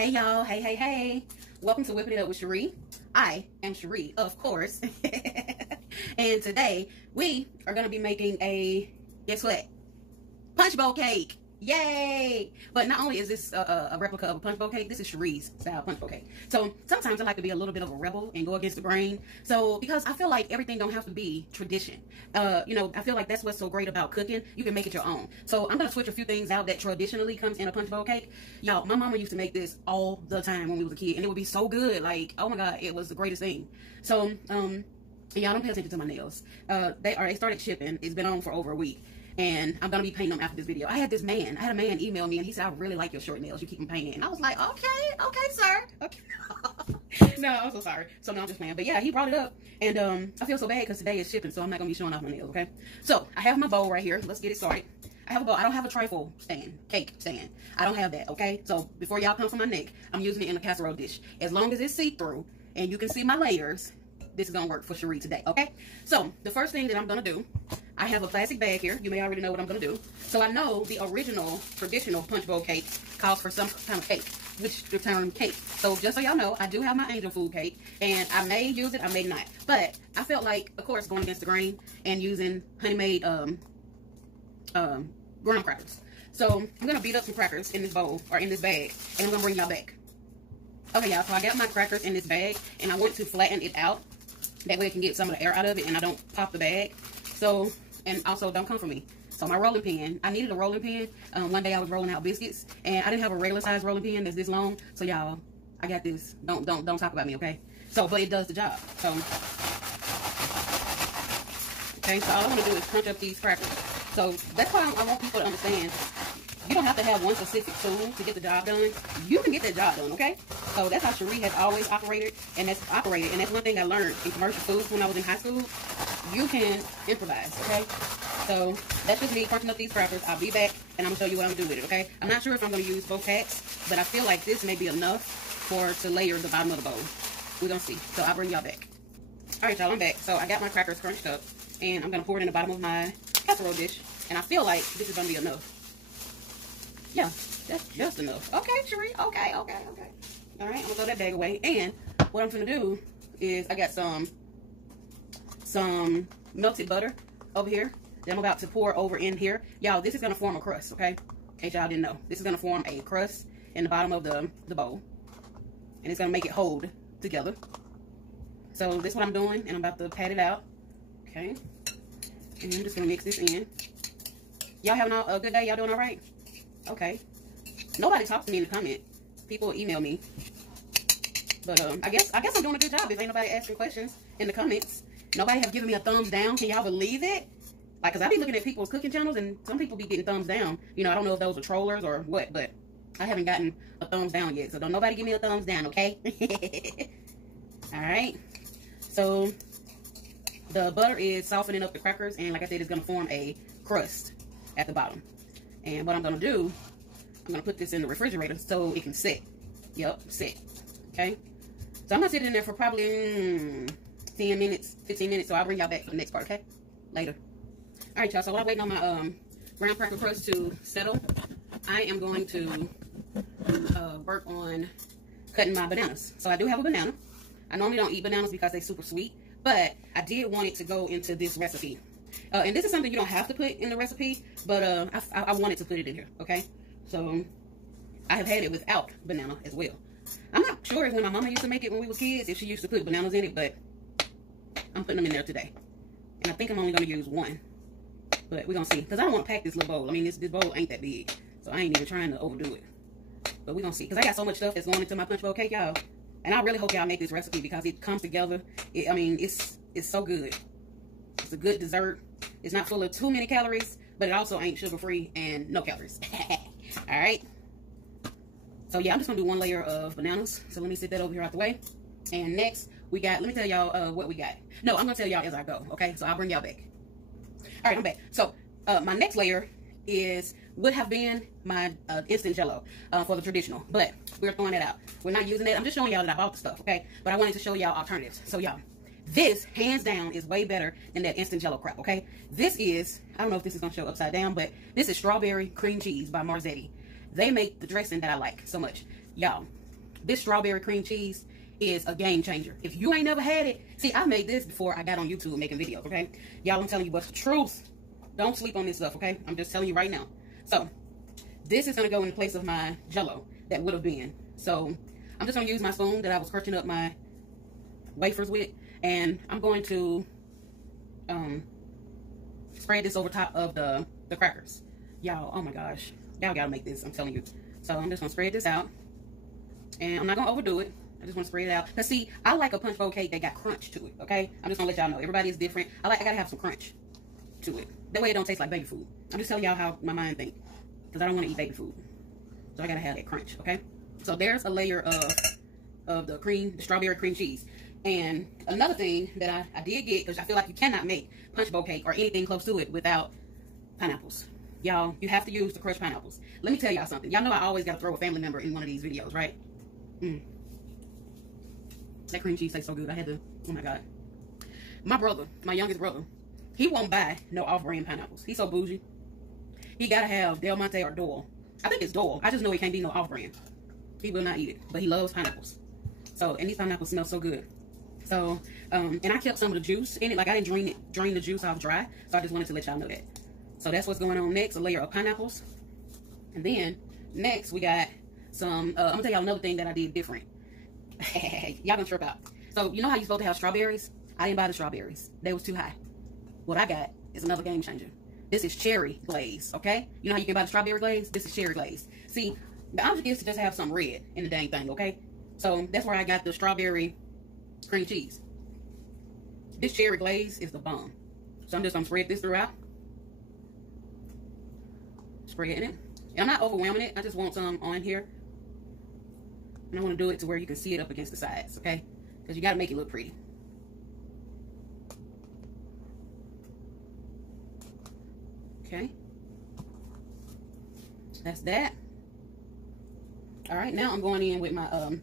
Hey y'all, hey. Welcome to Whipping It Up with Cherie. I am Cherie, of course. And today we are going to be making a, guess what? Punch bowl cake. Yay! But not only is this a replica of a punch bowl cake, this is Cherie's style punch bowl cake. So sometimes I like to be a little bit of a rebel and go against the grain. So because I feel like everything don't have to be tradition. You know, I feel like that's what's so great about cooking. You can make it your own. So I'm gonna switch a few things out that traditionally comes in a punch bowl cake. Y'all, my mama used to make this all the time when we was a kid, and it would be so good. Like, oh my god, it was the greatest thing. So y'all don't pay attention to my nails. They started shipping. It's been on for over a week. And I'm going to be painting them after this video. I had a man email me, and he said, I really like your short nails. You keep them painted. And I was like, okay, sir. Okay. No, I'm so sorry. So, no, I'm just playing. But, yeah, he brought it up. And I feel so bad because today is shipping, so I'm not going to be showing off my nails, okay? So, I have my bowl right here. Let's get it started. I have a bowl. I don't have a trifle stand, cake stand. I don't have that, okay? So, before y'all come for my neck, I'm using it in a casserole dish. As long as it's see-through and you can see my layers, this is going to work for Cherie today, okay? So, the first thing that I'm going to do, I have a plastic bag here. You may already know what I'm going to do. So, I know the original, traditional punch bowl cake calls for some kind of cake, which the term cake. So, just so y'all know, I do have my angel food cake, and I may use it, I may not. But, I felt like, of course, going against the grain and using honey-made graham crackers. So, I'm going to beat up some crackers in this bowl, or in this bag, and I'm going to bring y'all back. Okay, y'all, so I got my crackers in this bag, and I want to flatten it out. That way I can get some of the air out of it and I don't pop the bag. So, and also don't come for me. So my rolling pin, I needed a rolling pin. One day I was rolling out biscuits and I didn't have a regular size rolling pin that's this long. So y'all, I got this. Don't talk about me, okay? So, but it does the job. So, okay, so all I want to do is crunch up these crackers. So that's why I want people to understand. You don't have to have one specific tool to get the job done. You can get that job done, okay? So that's how Cherie has always operated, and that's one thing I learned in commercial foods when I was in high school. You can improvise, okay? So that's just me crunching up these crackers. I'll be back, and I'm gonna show you what I'm gonna do with it, okay? I'm not sure if I'm gonna use both hats, but I feel like this may be enough to layer the bottom of the bowl. We're gonna see. So I'll bring y'all back. All right, y'all, I'm back. So I got my crackers crunched up, and I'm gonna pour it in the bottom of my casserole dish, and I feel like this is gonna be enough. Yeah, that's just enough. Okay, Cherie. Okay. All right, I'm gonna throw that bag away. And what I'm gonna do is I got some melted butter over here that I'm about to pour over in here. Y'all, this is gonna form a crust, okay? In case y'all didn't know. This is gonna form a crust in the bottom of the bowl. And it's gonna make it hold together. So this is what I'm doing, and I'm about to pat it out. Okay. And I'm just gonna mix this in. Y'all having a good day? Y'all doing all right? Okay. Nobody talks to me in the comment. People email me. But I guess I'm doing a good job if ain't nobody asking questions in the comments. Nobody have given me a thumbs down. Can y'all believe it? Like, cause I be looking at people's cooking channels and some people be getting thumbs down. You know, I don't know if those are trollers or what, but I haven't gotten a thumbs down yet. So don't nobody give me a thumbs down, okay? Alright. So the butter is softening up the crackers, and like I said, it's gonna form a crust at the bottom. And what I'm going to do, I'm going to put this in the refrigerator so it can set. Yep, set. Okay? So I'm going to sit it in there for probably 10 minutes, 15 minutes. So I'll bring y'all back for the next part, okay? Later. All right, y'all. So while I'm waiting on my graham cracker crust to settle, I am going to work on cutting my bananas. So I do have a banana. I normally don't eat bananas because they're super sweet. But I did want it to go into this recipe. And this is something you don't have to put in the recipe, but I wanted to put it in here, okay? So, I have had it without banana as well. I'm not sure if when my mama used to make it when we was kids, if she used to put bananas in it, but I'm putting them in there today. And I think I'm only going to use one. But we're going to see. Because I don't want to pack this little bowl. I mean, this bowl ain't that big. So, I ain't even trying to overdo it. But we're going to see. Because I got so much stuff that's going into my punch bowl cake, y'all. And I really hope y'all make this recipe because it comes together. I mean, it's so good. It's a good dessert. It's not full of too many calories, but it also ain't sugar-free and no calories. Alright. So, yeah, I'm just going to do one layer of bananas. So, let me sit that over here out the way. And next, we got, let me tell y'all what we got. No, I'm going to tell y'all as I go, okay? So, I'll bring y'all back. Alright, I'm back. So, my next layer would have been my instant jello for the traditional. But, we're throwing that out. We're not using it. I'm just showing y'all that I bought the stuff, okay? But I wanted to show y'all alternatives. So, y'all. This, hands down, is way better than that instant jello crap, okay? This is, I don't know if this is going to show upside down, but this is strawberry cream cheese by Marzetti. They make the dressing that I like so much. Y'all, this strawberry cream cheese is a game changer. If you ain't never had it, see, I made this before I got on YouTube making videos, okay? Y'all, I'm telling you what's the truth. Don't sleep on this stuff, okay? I'm just telling you right now. So, this is going to go in place of my Jell-O that would have been. So, I'm just going to use my spoon that I was crunching up my wafers with. And I'm going to spread this over top of the crackers. Y'all, oh my gosh. Y'all got to make this, I'm telling you. So, I'm just going to spread this out. And I'm not going to overdo it. I just want to spread it out. Because, see, I like a punch bowl cake that got crunch to it, okay? I'm just going to let y'all know. Everybody is different. I got to have some crunch to it. That way it don't taste like baby food. I'm just telling y'all how my mind thinks. Because I don't want to eat baby food. So I got to have that crunch, okay? So there's a layer of the strawberry cream cheese. And another thing that I did get, because I feel like you cannot make punch bowl cake or anything close to it without pineapples. Y'all, you have to use the crushed pineapples. Let me tell y'all something. Y'all know I always got to throw a family member in one of these videos, right? That cream cheese tastes so good. I had to, oh my God. My brother, my youngest brother, he won't buy no off-brand pineapples. He's so bougie. He got to have Del Monte or Doyle. I think it's Doyle. I just know it can't be no off-brand. He will not eat it, but he loves pineapples. So, and these pineapples smell so good. So, and I kept some of the juice in it. Like, I didn't drain the juice off dry. So, I just wanted to let y'all know that. So, that's what's going on next. A layer of pineapples. And then, next, we got some, I'm going to tell y'all another thing that I did different. Y'all gonna trip out. So, you know how you're supposed to have strawberries? I didn't buy the strawberries. They was too high. What I got is another game changer. This is cherry glaze, okay? You know how you can buy the strawberry glaze? This is cherry glaze. See, the object is to just have some red in the dang thing, okay? So, that's where I got the strawberry cream cheese. This cherry glaze is the bomb. So, I'm just gonna spread this throughout. Spreading it. And I'm not overwhelming it. I just want some on here. And I want to do it to where you can see it up against the sides, okay? Because you got to make it look pretty. Okay. That's that. All right, now I'm going in with my I'm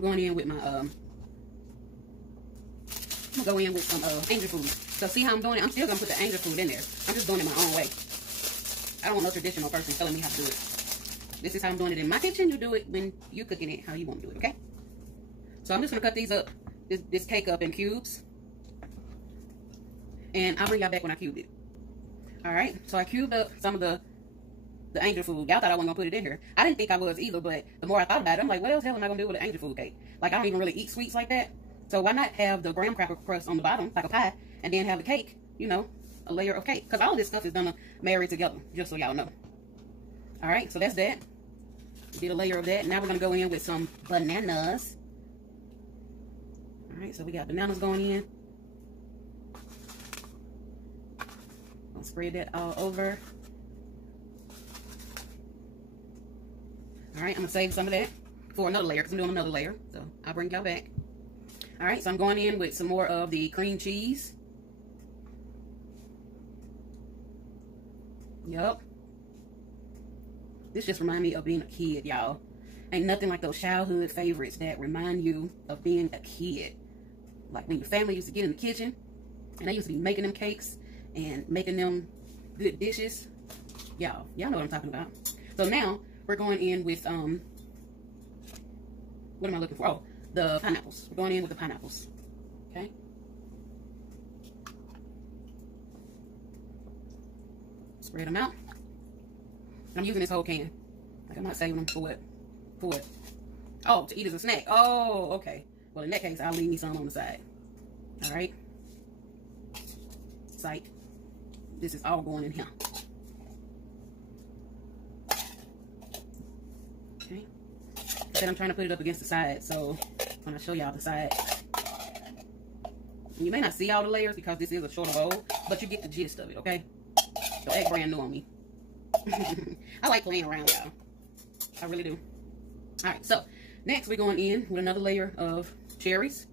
going in with some angel food. So see how I'm doing it? I'm still gonna put the angel food in there. I'm just doing it my own way. I don't want no traditional person telling me how to do it. This is how I'm doing it in my kitchen. You do it when you're cooking it how you want to do it, okay? So I'm just going to cut these up, this cake up in cubes. And I'll bring y'all back when I cube it. Alright, so I cubed up some of the angel food. Y'all thought I wasn't going to put it in here. I didn't think I was either, but the more I thought about it, I'm like, what else hell am I going to do with an angel food cake? Like, I don't even really eat sweets like that. So why not have the graham cracker crust on the bottom, like a pie, and then have the cake, you know, a layer of cake. Because all this stuff is going to marry together, just so y'all know. Alright, so that's that. Did a layer of that. Now we're going to go in with some bananas. Alright, so we got bananas going in. I'll spread that all over. Alright, I'm going to save some of that for another layer because I'm doing another layer. So I'll bring y'all back. Alright, so I'm going in with some more of the cream cheese. Yup. This just reminds me of being a kid, y'all. Ain't nothing like those childhood favorites that remind you of being a kid. Like when your family used to get in the kitchen and they used to be making them cakes and making them good dishes. Y'all know what I'm talking about. So now we're going in with, what am I looking for? Oh, the pineapples. We're going in with the pineapples. Okay. Spread them out. I'm using this whole can. Like, I'm not saving them for what? For what? Oh, to eat as a snack. Oh, okay. Well, in that case, I'll leave me some on the side. Alright? Psych. This is all going in here. Okay. Then I'm trying to put it up against the side, so when I show y'all the side. You may not see all the layers because this is a shorter bowl, but you get the gist of it, okay? So act brand new on me. I like playing around, y'all. I really do. Alright, so next we're going in with another layer of cherries.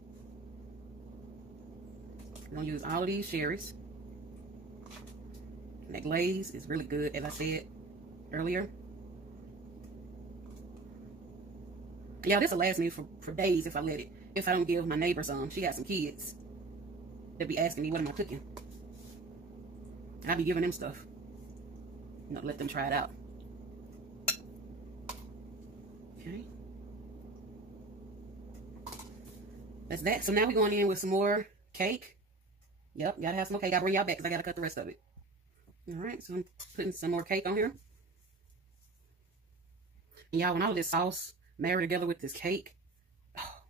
We're going to use all of these cherries. And that glaze is really good, as I said earlier. Yeah, this will last me for days if I let it. If I don't give my neighbor some. She got some kids. They'll be asking me, what am I cooking? And I'll be giving them stuff. You know, let them try it out. Okay. That's that. So now we're going in with some more cake. Yep, gotta have some more cake. I'll bring y'all back because I gotta cut the rest of it. Alright, so I'm putting some more cake on here. And y'all, when all of this sauce married together with this cake, oh,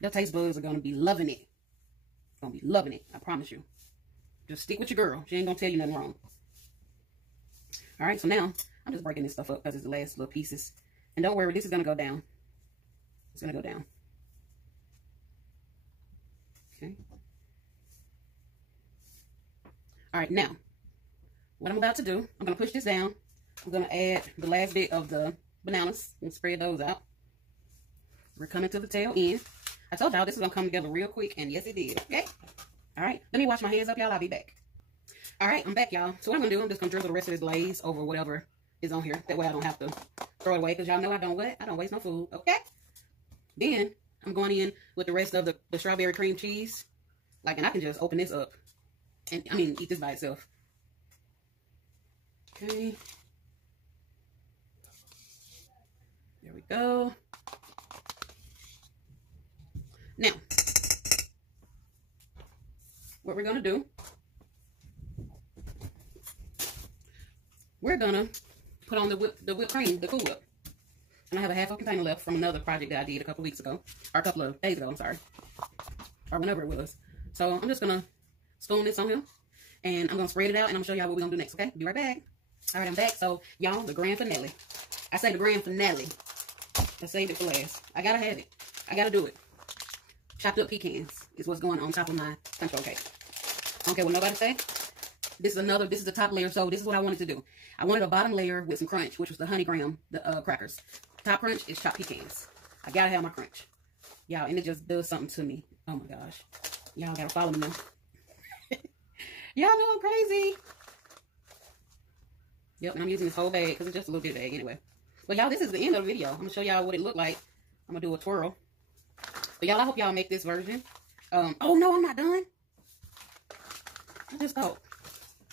your taste buds are gonna be loving it. Gonna be loving it, I promise you. Just stick with your girl. She ain't gonna tell you nothing wrong. Alright, so now I'm just breaking this stuff up because it's the last little pieces. And don't worry, this is gonna go down. It's gonna go down. Okay. Alright, now, what I'm about to do, I'm gonna push this down. I'm gonna add the last bit of the bananas and spread those out. We're coming to the tail end. I told y'all this is gonna come together real quick, and yes, it did. Okay. All right. Let me wash my hands up, y'all. I'll be back. All right, I'm back, y'all. So what I'm gonna do, I'm just gonna drizzle the rest of this glaze over whatever is on here. That way I don't have to throw it away, because y'all know I don't what? I don't waste no food. Okay. Then I'm going in with the rest of the strawberry cream cheese. Like, and I can just open this up and eat this by itself. Okay. There we go. Now, what we're going to do, we're going to put on the whipped cream, the Cool Whip. And I have a half a container left from another project that I did a couple weeks ago, or a couple of days ago, I'm sorry. Or whenever it was. So I'm just going to spoon this on here, and I'm going to spread it out, and I'm going to show y'all what we're going to do next, okay? Be right back. All right, I'm back. So, y'all, the grand finale. I say the grand finale. I saved it for last. I got to have it. I got to do it. Chopped up pecans is what's going on top of my punch bowl cake. I don't care what nobody say. This is the top layer, so this is what I wanted to do. I wanted a bottom layer with some crunch, which was the honey graham, the crackers. Top crunch is chopped pecans. I gotta have my crunch. Y'all, and it just does something to me. Oh my gosh. Y'all gotta follow me now. Y'all know I'm crazy. Yep, and I'm using this whole bag because it's just a little bit of bag anyway. But y'all, this is the end of the video. I'm gonna show y'all what it looked like. I'm gonna do a twirl. But y'all, I hope y'all make this version. Oh no, I'm not done. I just thought.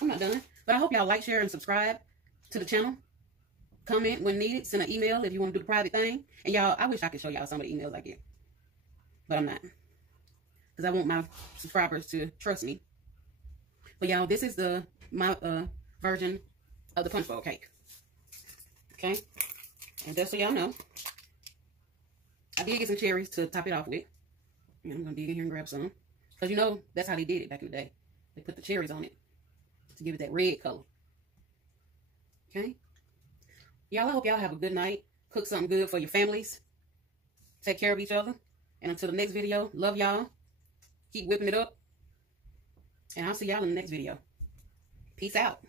I'm not done. But I hope y'all like, share, and subscribe to the channel. Comment when needed. Send an email if you want to do the private thing. And y'all, I wish I could show y'all some of the emails I get. But I'm not. Because I want my subscribers to trust me. But y'all, this is my version of the punch bowl cake. Okay? And just so y'all know, I did get some cherries to top it off with. And I'm going to dig in here and grab some. Because you know, that's how they did it back in the day. They put the cherries on it to give it that red color. Okay? Y'all, I hope y'all have a good night. Cook something good for your families. Take care of each other. And until the next video, love y'all. Keep whipping it up. And I'll see y'all in the next video. Peace out.